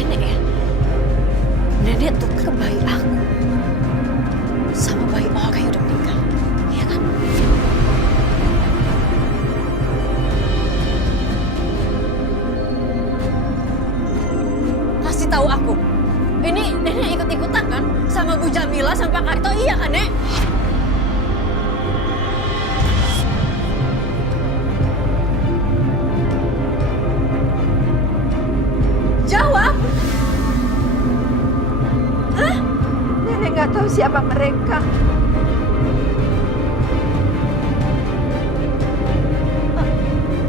nenek ya. Nenek tuker bayi aku sama bayi orang yang udah meninggal. Iya kan? Kasih tahu aku. Ini nenek ikut-ikutan kan sama Bu Jamila sama Pak Karto, iya kan, Nek? Jawab. Hah? Nenek nggak tahu siapa mereka.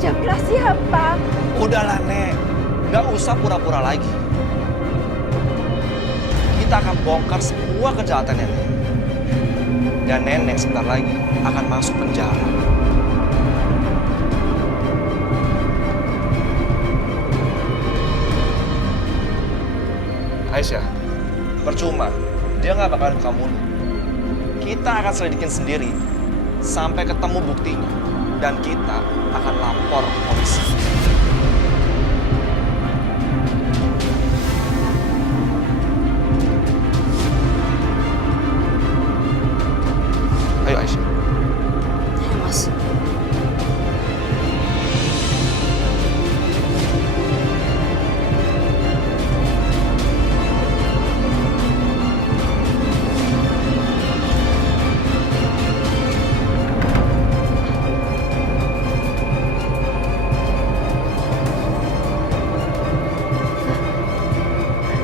Jamila siapa? Udahlah, Nek. Nggak usah pura-pura lagi. Kita akan bongkar semua kejahatan Nenek. Dan Nenek sebentar lagi akan masuk penjara. Aisyah, percuma. Dia nggak bakalan kamu. Kita akan selidikin sendiri sampai ketemu buktinya. Dan kita akan lapor ke polisi. Ayo Aisyah. Ya, Mas.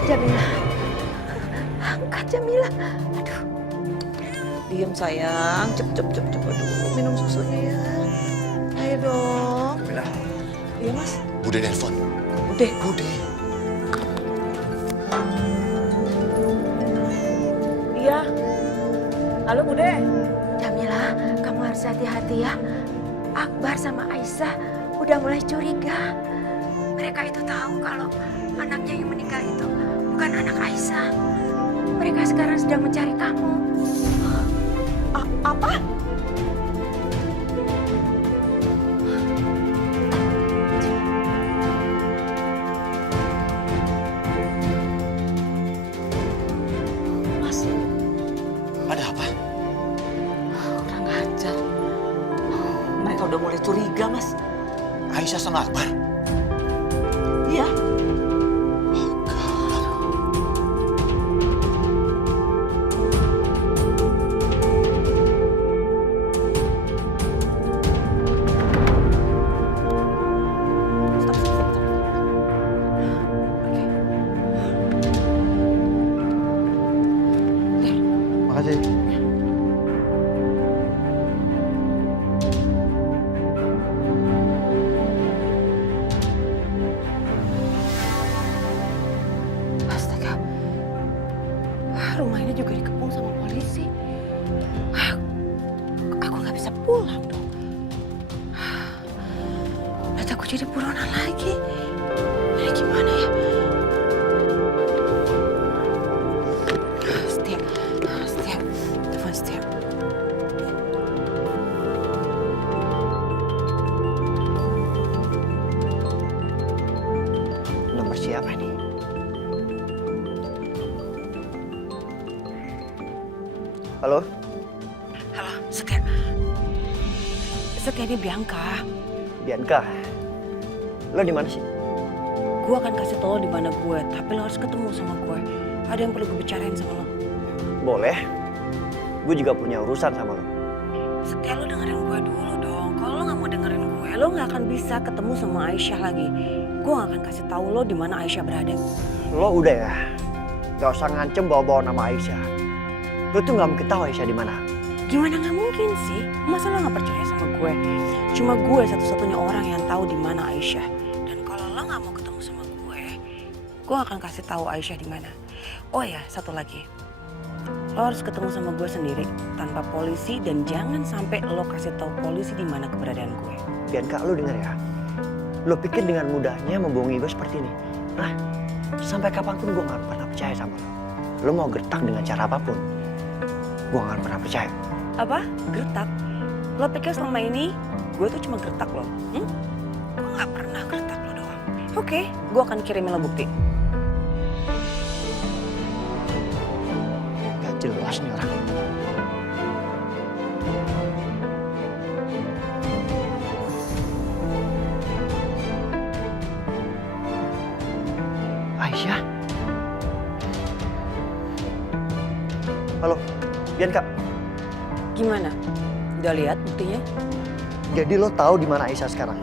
Jamila. Angkat Jamila. Aduh. Diam sayang, cep. Aduh, minum susunya ya. Ayo dong. Jamila. Iya mas. Bude nelpon. Udah. Bude. Iya. Halo Bude. Jamila, kamu harus hati-hati ya. Akbar sama Aisyah udah mulai curiga. Mereka itu tahu kalau anaknya yang meninggal itu bukan anak Aisyah. Mereka sekarang sedang mencari kamu. Apa? Mas, Ada apa? Kurang ajar. Mereka udah mulai curiga mas. Aisyah sama Akbar? Iya. Makasih. astaga. Rumah ini juga dikepung sama polisi. Aku nggak bisa pulang dong. Nanti aku jadi buronan lagi. Ini gimana ya? Setia. Telepon Setia. Nomor siapa nih? Halo? Halo, Setia. Setia, ini Bianca. Bianca. Lo di mana sih? Gue akan kasih tau lo di mana gue, tapi lo harus ketemu sama gue. Ada yang perlu gue bicarain sama lo. Boleh. Gue juga punya urusan sama lo. Setia, lo dengerin gue dulu dong. Kalau lo nggak mau dengerin gue, lo nggak akan bisa ketemu sama Aisyah lagi. Gue nggak akan kasih tahu lo di mana Aisyah berada. Lo udah ya? Gak usah ngancem bawa-bawa nama Aisyah. Lo tuh gak mungkin tahu Aisyah di mana. Gimana nggak mungkin sih? Masa lo nggak percaya sama gue? Cuma gue satu-satunya orang yang tahu di mana Aisyah. Dan kalau lo nggak mau ketemu sama gue akan kasih tahu Aisyah di mana. Oh ya, satu lagi. Lo harus ketemu sama gue sendiri tanpa polisi dan jangan sampai lo kasih tahu polisi di mana keberadaan gue. Bianca, lo denger ya. Lo pikir dengan mudahnya membohongi gue seperti ini? Nah, sampai kapanpun gue gak pernah percaya sama lo. Lo mau gertak dengan cara apapun, gue gak pernah percaya. Apa? Gertak? Lo pikir selama ini gue tuh cuma gertak lo? Gue gak pernah gertak lo doang. Oke, gue akan kirimin lo bukti. Awas nih orang. Aisyah. Halo, Bianca. Gimana? Udah lihat buktinya? Jadi lo tahu di mana Aisyah sekarang?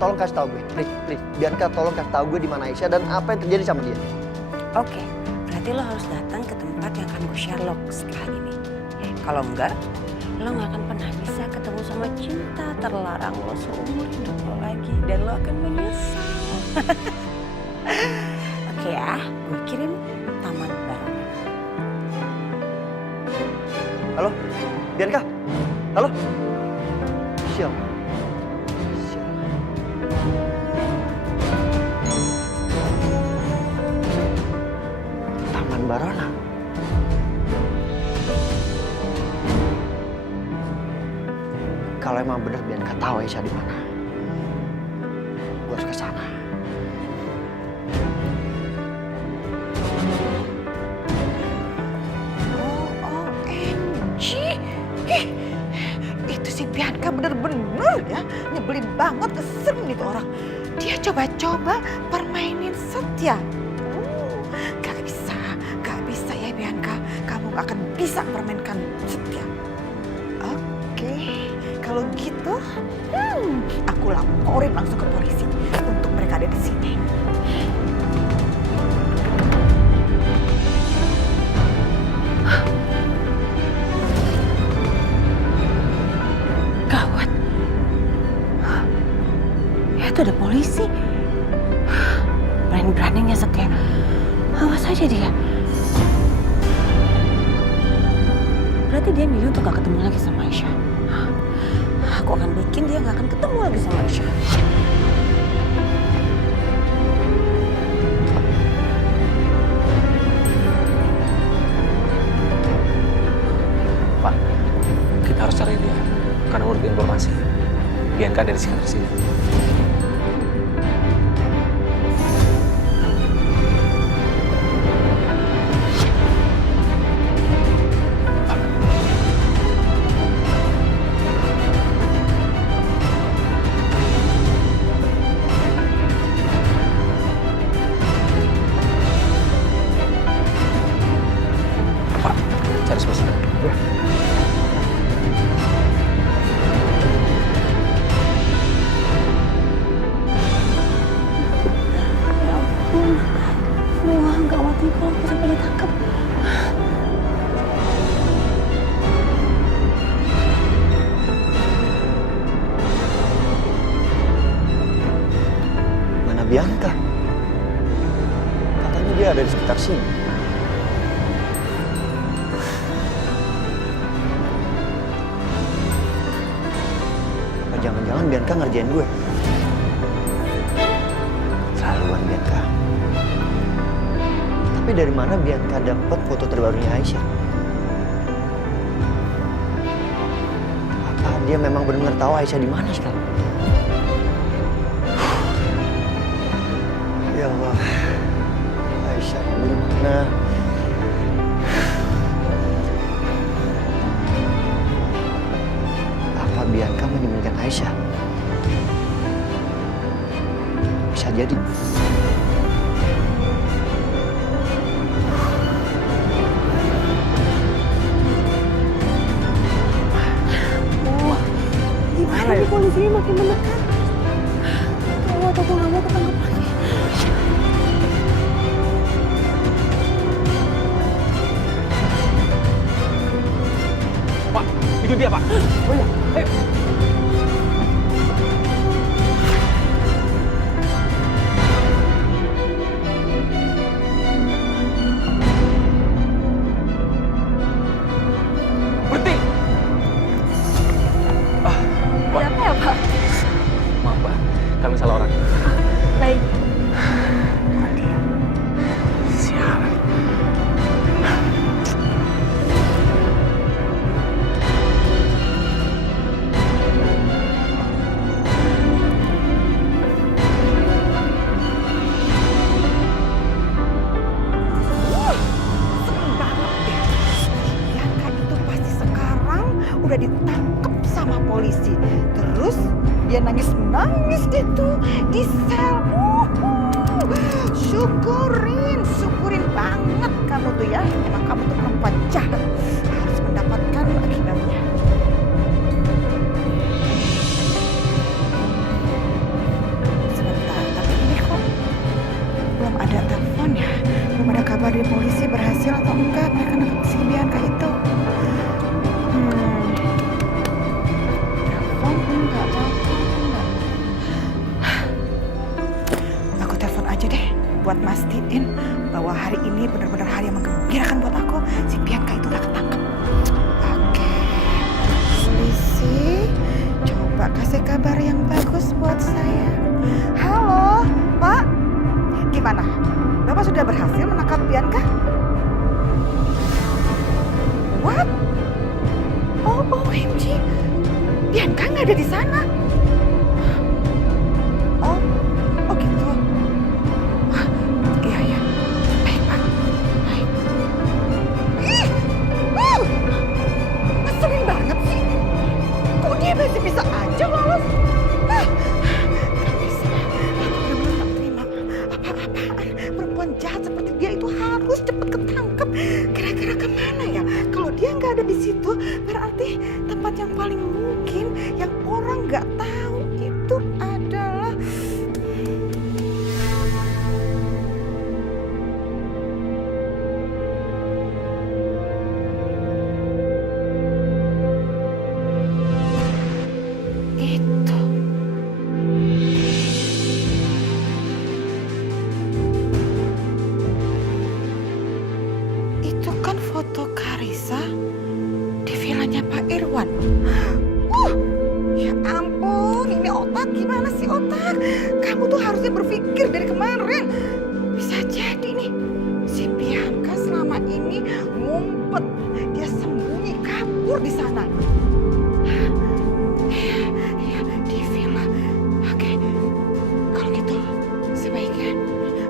Tolong kasih tahu gue, please. Bianca, tolong kasih tahu gue di mana Aisyah dan apa yang terjadi sama dia. Oke, berarti lo harus datang ke tempat yang akan gue Sherlock setelah ini. Kalau enggak, lo nggak akan pernah bisa ketemu sama cinta terlarang lo seumur hidup lo lagi. Dan lo akan menyesal. Oke ya, gue kirim Taman Barona. Halo, Bianca. Halo. Siapa? Taman Barona. Kalau emang benar Bianca tahu Aisyah di mana, gue harus ke sana. OMG, itu si Bianca bener-bener ya nyebelin banget, kesel nih tuh orang. Dia coba-coba permainin Setia. Gak bisa ya Bianca, kamu gak akan bisa permainkan Setia. Oke, kalau gitu, aku laporin langsung ke polisi untuk mereka ada di sini. Gawat. Ya itu ada polisi. Berani-beraninya Setia. Awas aja dia. Berarti dia milih untuk gak ketemu lagi sama Aisyah. Aku akan bikin dia gak akan ketemu lagi sama Aisyah. Pak, kita harus cari dia. Karena menurut informasi, Bianca ada di sekitar sini. Pak, cari suasana. Wah, gak mati kalau aku sampai ditangkap. Mana Bianca? Katanya dia ada di sekitar sini. Apa jangan-jangan Bianca ngerjain gue? Terlaluan Bianca. Tapi dari mana Bianca dapat foto terbarunya Aisyah? Apa dia memang benar-benar tahu Aisyah di mana sekarang? Ya Allah, Aisyah di mana? Apa Bianca menyembunyikan Aisyah? Bisa jadi. Gimana nih polisinya makin mendekat? Gawat, aku gak mau ketangkep lagi. Pak, itu dia, Pak. Oh iya, ayo. Berhenti! Ada apa ya Pak? Maaf, Pak. Kami salah orang. Baik. Sialan. itu di sel. Syukurin banget kamu tuh ya. Emang kamu tuh perempuan jahat, harus mendapatkan akibatnya. Sebentar, tapi ini kok belum ada telepon ya? Belum ada kabar dari polisi berhasil atau enggak mereka nangkep si Bianca itu. Telepon enggak. Aku telepon aja deh buat mastiin bahwa hari ini benar-benar hari yang menggembirakan buat aku. Si Bianca itu udah ketangkep. Oke, polisi, coba kasih kabar yang bagus buat saya. Halo, Pak. Gimana? Bapak sudah berhasil menangkap Bianca? What? Oh, OMG. Bianca nggak ada di sana. Oh gitu. Iya. Baik, Pak. Baik. Ih! Ngeselin banget sih. Kok dia masih bisa aja lolos? Gak bisa. Aku benar-benar tak terima apa-apaan. Perempuan jahat seperti dia itu harus cepat ketangkep. Kira-kira kemana ya? Kalau dia nggak ada di situ, berarti tempat yang paling mungkin yang orang nggak tahu itu adalah itu. Itu kan foto Karissa di vilanya Pak Irwan. Ya ampun, ini otak gimana sih otak? Kamu tuh harusnya berpikir dari kemarin. Bisa jadi nih, si Bianca selama ini ngumpet. Dia sembunyi kabur di sana. Iya, di villa. Oke, kalau gitu sebaiknya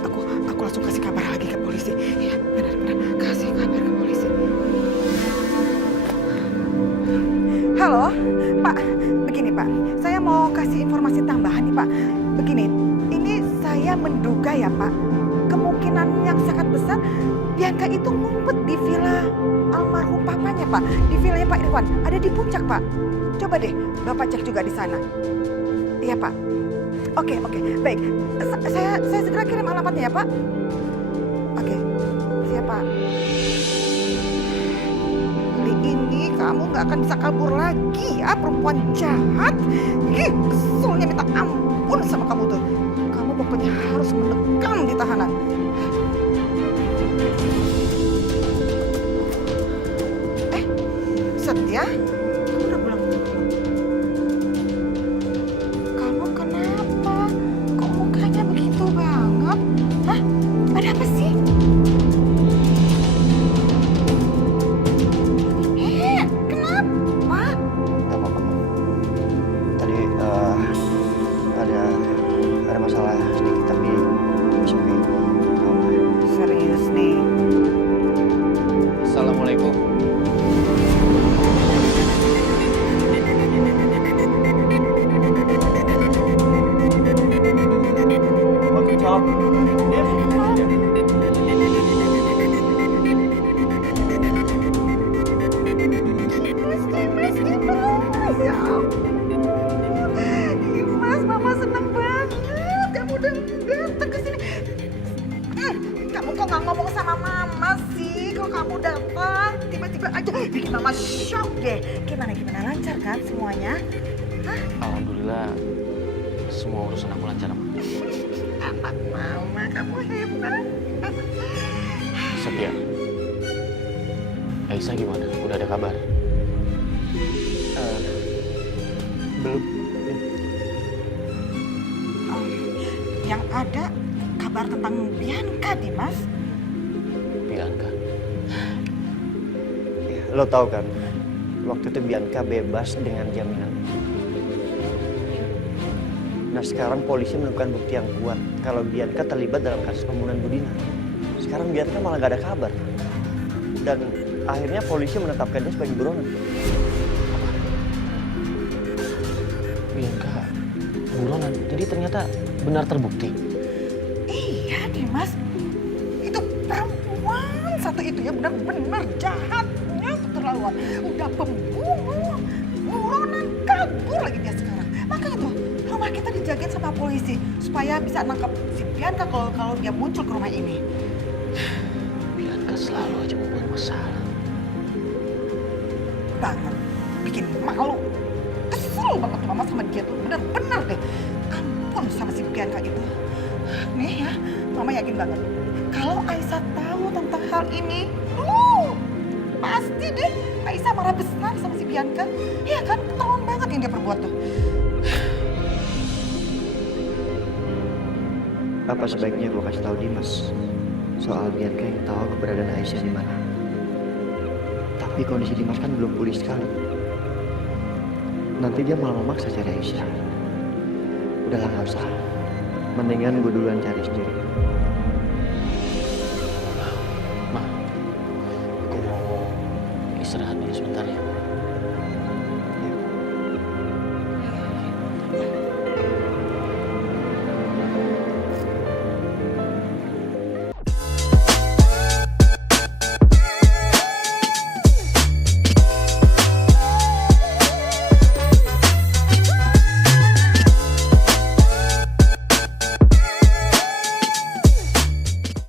aku langsung kasih kabar lagi ke polisi. Iya, benar-benar kasih kabar ke polisi. Halo, Pak. Begini, Pak. Saya mau kasih informasi tambahan nih, Pak. Begini, ini saya menduga ya, Pak. Kemungkinan yang sangat besar Bianca itu ngumpet di villa almarhum papanya, Pak. Di villanya Pak Irwan. Ada di puncak, Pak. Coba deh, Bapak cek juga di sana. Iya, Pak. Oke. Baik. Saya segera kirim alamatnya ya, Pak. Oke. Siap, Pak. Kali ini kamu nggak akan bisa kabur lagi ya, perempuan jahat. Ih, keselnya minta ampun sama kamu tuh. Kamu pokoknya harus mendekam di tahanan. Setia? Kamu udah pulang? Kamu kenapa? Kok mukanya begitu banget? Hah? Ada apa sih? Kenapa? Gak apa-apa. Tadi ada masalah sedikit tapi bisa oke. Serius nih? Assalamualaikum. Ya ampun. Dimas, Mama seneng banget. Kamu udah datang ke sini. Kamu kok nggak ngomong sama Mama sih? Kalau kamu datang, tiba-tiba aja bikin Mama shock deh. Gimana lancar kan semuanya? Hah? Alhamdulillah semua urusan aku lancar, Ma. Anak Mama, kamu hebat. Setia. Aisyah gimana? Udah ada kabar? Belum. Yang ada kabar tentang Bianca, Dimas. Bianca. Lo tahu kan, waktu itu Bianca bebas dengan jaminan. Nah sekarang polisi menemukan bukti yang kuat kalau Bianca terlibat dalam kasus pembunuhan Budina. Sekarang Bianca malah gak ada kabar. Dan akhirnya polisi menetapkannya sebagai buronan. Bianca buronan. Jadi ternyata benar terbukti. Iya Dimas, itu perempuan satu itu ya benar-benar jahatnya keterlaluan. Udah pembunuh, buronan, kabur lagi dia sekarang. Makanya tuh rumah kita dijagain sama polisi supaya bisa nangkap si Bianca kalau dia muncul ke rumah ini. Bianca selalu aja membuat masalah. Banget, bikin malu. Kesel banget tuh mama sama dia tuh, bener-bener deh. Ampun sama si Bianca itu. Nih ya, mama yakin banget. Kalau Aisyah tahu tentang hal ini, pasti deh Aisyah marah besar sama si Bianca. Iya kan, ketahuan banget yang dia perbuat tuh. Apa sebaiknya gue kasih tahu Dimas soal Bianca yang tahu keberadaan Aisyah di mana? Tapi kondisi Dimas kan belum pulih sekali. Nanti dia malah memaksa cari Aisyah. Udahlah, nggak usah. Mendingan gue duluan cari sendiri. Ma, aku mau istirahat dulu sebentar ya.